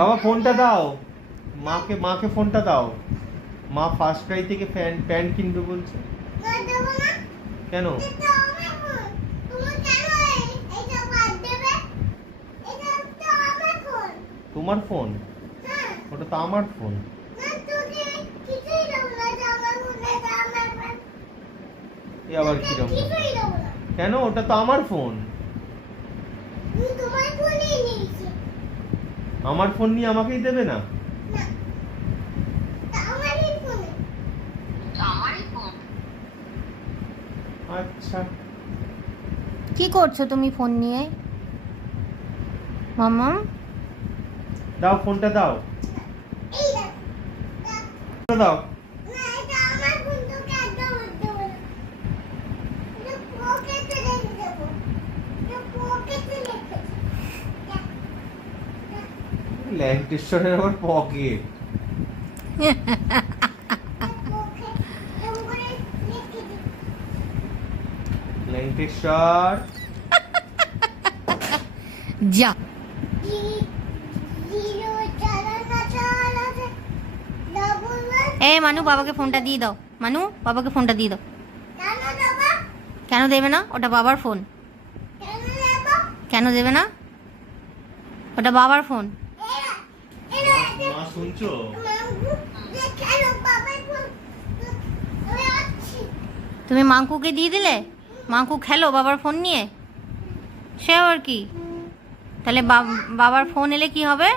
বাবা ফোনটা দাও, মাকে ফোনটা দাও। মা ফার্স্ট ক্রাই থেকে প্যান্ট কিনবে বলছে। কেন? তোমার ফোন? ওটা তো আমার ফোন। এ আবার কিরকম? কেন? ওটা তো আমার ফোন। আমার ফোন নিয়ে আমাকেই দেবে না? আচ্ছা, কি করছো তুমি ফোন নিয়ে? মাম্মা দাও ফোনটা দাও, দাও। ল্যাঙ্কেশ্বরের আবার পকেট। ল্যাঙ্কেশ্বর যা। মানু বাবাকে ফোনটা দিয়ে দাও। মানু বাবাকে ফোনটা দিয়ে দাও। কেন দেবে না? ওটা বাবার ফোন। কেন দেবে না? ওটা বাবার ফোন। মা শুনছো? তুমি মাঙ্কুকে দিয়ে দিলে? মাঙ্কু খেলো বাবার ফোন নিয়ে। সে আবার কি? তাহলে বাবার ফোন এলে কি হবে?